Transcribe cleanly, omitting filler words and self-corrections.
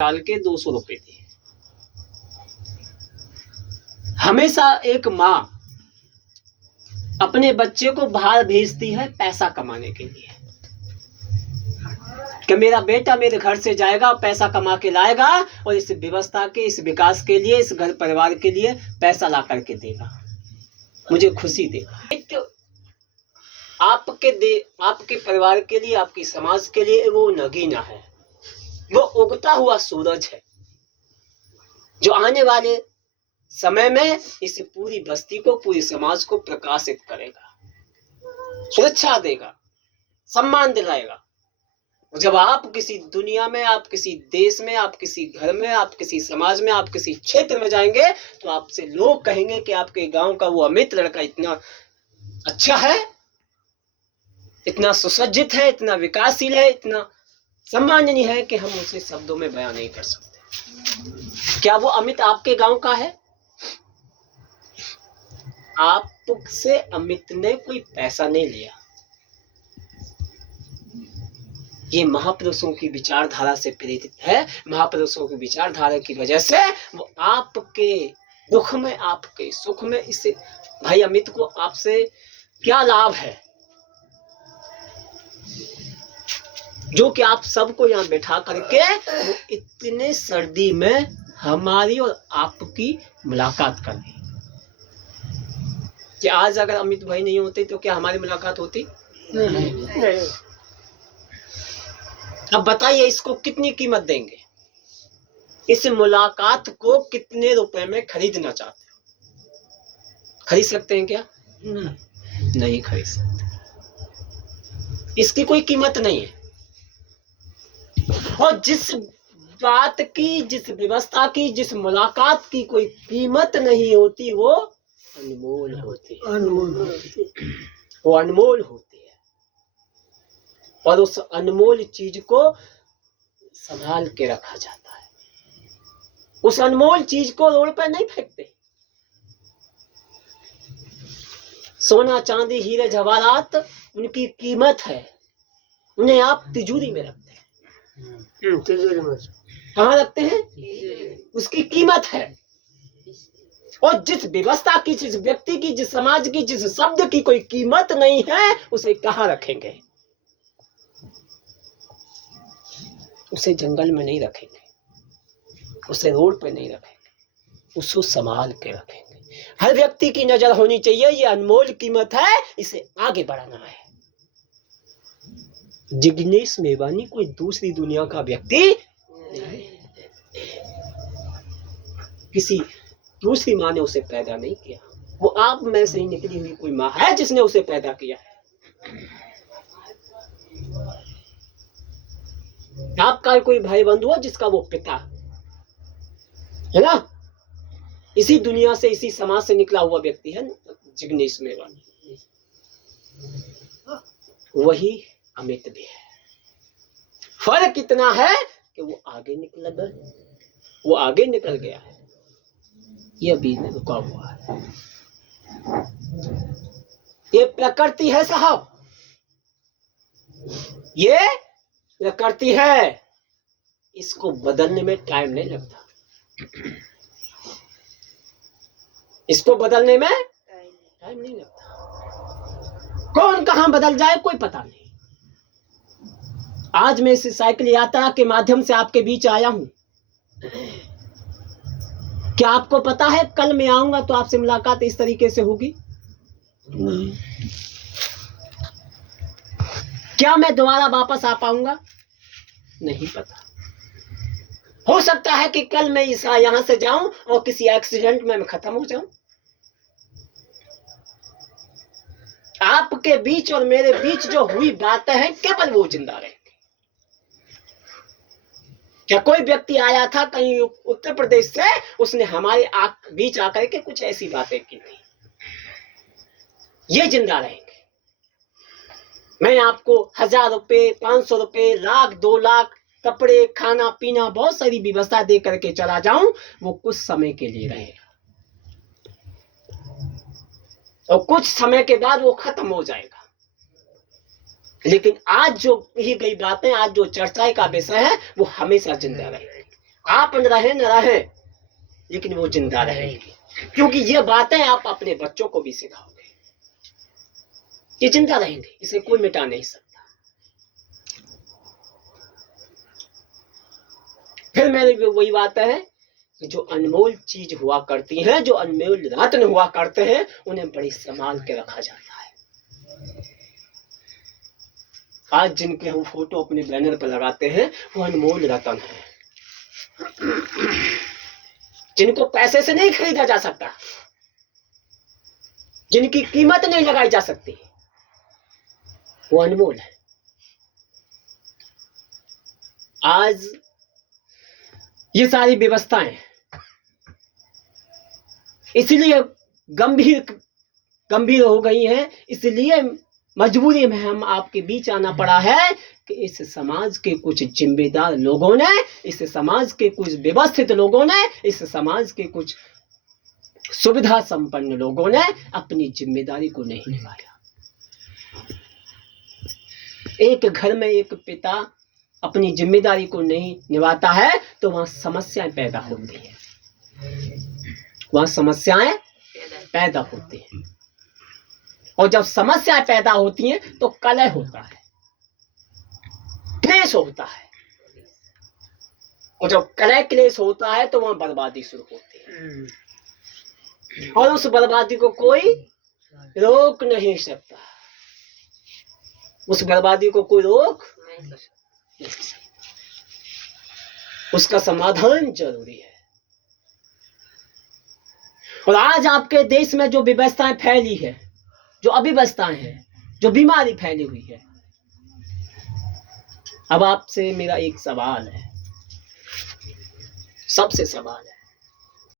डाल के 200 रुपए दिए। हमेशा एक माँ अपने बच्चे को बाहर भेजती है पैसा कमाने के लिए, कि मेरा बेटा मेरे घर से जाएगा, पैसा कमा के लाएगा और इस व्यवस्था के, इस विकास के लिए, इस घर परिवार के लिए पैसा ला करके देगा, मुझे खुशी देगा। आपके परिवार के लिए, आपकी समाज के लिए वो नगीना है, वो उगता हुआ सूरज है, जो आने वाले समय में इस पूरी बस्ती को, पूरी समाज को प्रकाशित करेगा, सुरक्षा देगा, सम्मान दिलाएगा। जब आप किसी दुनिया में, आप किसी देश में, आप किसी घर में, आप किसी समाज में, आप किसी क्षेत्र में जाएंगे तो आपसे लोग कहेंगे कि आपके गांव का वो अमित लड़का इतना अच्छा है, इतना सुसज्जित है, इतना विकासशील है, इतना सम्माननीय है कि हम उसे शब्दों में बयान नहीं कर सकते। क्या वो अमित आपके गांव का है? आपसे अमित ने कोई पैसा नहीं लिया, ये महापुरुषों की विचारधारा से प्रेरित है। महापुरुषों की विचारधारा की वजह से वो आपके दुख में, आपके सुख में, इससे भाई अमित को आपसे क्या लाभ है, जो कि आप सबको यहाँ बैठा करके वो इतने सर्दी में हमारी और आपकी मुलाकात कर रही। कि आज अगर अमित भाई नहीं होते तो क्या हमारी मुलाकात होती? नहीं। अब बताइए इसको कितनी कीमत देंगे? इस मुलाकात को कितने रुपए में खरीदना चाहते हो? खरीद सकते हैं क्या? नहीं खरीद सकते। इसकी कोई कीमत नहीं है। और जिस बात की, जिस व्यवस्था की, जिस मुलाकात की कोई कीमत नहीं होती, वो अनमोल होती है। वो अनमोल होती है और उस अनमोल चीज को संभाल के रखा जाता है। उस अनमोल चीज को रोड पर नहीं फेंकते। सोना, चांदी, हीरे, जवाहरात उनकी कीमत है, उन्हें आप तिजोरी में रखते हैं। तिजोरी में कहाँ रखते हैं? उसकी कीमत है। और जिस व्यवस्था की, जिस व्यक्ति की, जिस समाज की, जिस शब्द की कोई कीमत नहीं है, उसे कहाँ रखेंगे? उसे जंगल में नहीं रखेंगे, उसे रोड पे नहीं रखेंगे, उसको संभाल के रखेंगे। हर व्यक्ति की नजर होनी चाहिए, ये अनमोल कीमत है, इसे आगे बढ़ाना है। जिग्नेश मेवानी कोई दूसरी दुनिया का व्यक्ति नहीं, किसी दूसरी माँ ने उसे पैदा नहीं किया। वो आप में से ही निकली हुई कोई माँ है जिसने उसे पैदा किया है। आपका कोई भाई बंधु है जिसका वो पिता है ना, इसी दुनिया से, इसी समाज से निकला हुआ व्यक्ति है जिग्नेश मेवानी। वही अमित भी है। फर्क इतना है कि वो आगे निकल गया है, ये अभी रुका हुआ है। ये प्रकृति है साहब, ये प्रकृति है, इसको बदलने में टाइम नहीं लगता। इसको बदलने में टाइम नहीं लगता। कौन कहां बदल जाए कोई पता नहीं। आज मैं इस साइकिल यात्रा के माध्यम से आपके बीच आया हूं। क्या आपको पता है कल मैं आऊंगा तो आपसे मुलाकात इस तरीके से होगी? नहीं। क्या मैं दोबारा वापस आ पाऊंगा? नहीं पता। हो सकता है कि कल मैं यहां से जाऊं और किसी एक्सीडेंट में मैं खत्म हो जाऊं। आपके बीच और मेरे बीच जो हुई बातें हैं केवल वो जिंदा रहेंगे। क्या कोई व्यक्ति आया था कहीं उत्तर प्रदेश से, उसने हमारे बीच आकर के कुछ ऐसी बातें की थी? ये जिंदा रहेंगे। मैं आपको 1000 रुपए, 500 रुपए, लाख, 2 लाख, कपड़े, खाना पीना, बहुत सारी व्यवस्था दे करके चला जाऊं, वो कुछ समय के लिए रहेगा और कुछ समय के बाद वो खत्म हो जाएगा। लेकिन आज जो कही गई बातें, आज जो चर्चा का विषय है, वो हमेशा जिंदा रहेगी। आप रहे न रहे, लेकिन वो जिंदा रहेंगे, क्योंकि ये बातें आप अपने बच्चों को भी सिखाओगे। ये जिंदा रहेंगे, इसे कोई मिटा नहीं सकता। फिर मेरी वही बात है कि जो अनमोल चीज हुआ करती हैं, जो अनमोल रत्न हुआ करते हैं, उन्हें बड़ी संभाल के रखा जाता है। आज जिनके हम फोटो अपने बैनर पर लगाते हैं, वो अनमोल रत्न है, जिनको पैसे से नहीं खरीदा जा सकता, जिनकी कीमत नहीं लगाई जा सकती, वो अनमोल है। आज ये सारी व्यवस्थाएं इसलिए गंभीर हो गई हैं, इसलिए मजबूरी में हम आपके बीच आना पड़ा है कि इस समाज के कुछ जिम्मेदार लोगों ने, इस समाज के कुछ व्यवस्थित लोगों ने, इस समाज के कुछ सुविधा संपन्न लोगों ने अपनी जिम्मेदारी को नहीं निभाया। एक घर में एक पिता अपनी जिम्मेदारी को नहीं निभाता है तो वहां समस्याएं पैदा होती हैं, वहां समस्याएं पैदा होती हैं, और जब समस्याएं पैदा होती हैं तो कलह होता है, क्लेश होता है, और जब कलह क्लेश होता है तो वहां बर्बादी शुरू होती है, और उस बर्बादी को कोई रोक नहीं सकता, उस बर्बादी को कोई रोक नहीं सकता, उसका समाधान जरूरी है। और आज आपके देश में जो व्यवस्थाएं फैली है, जो अव्यवस्थाएं हैं, जो बीमारी फैली हुई है, अब आपसे मेरा एक सवाल है, सबसे सवाल है,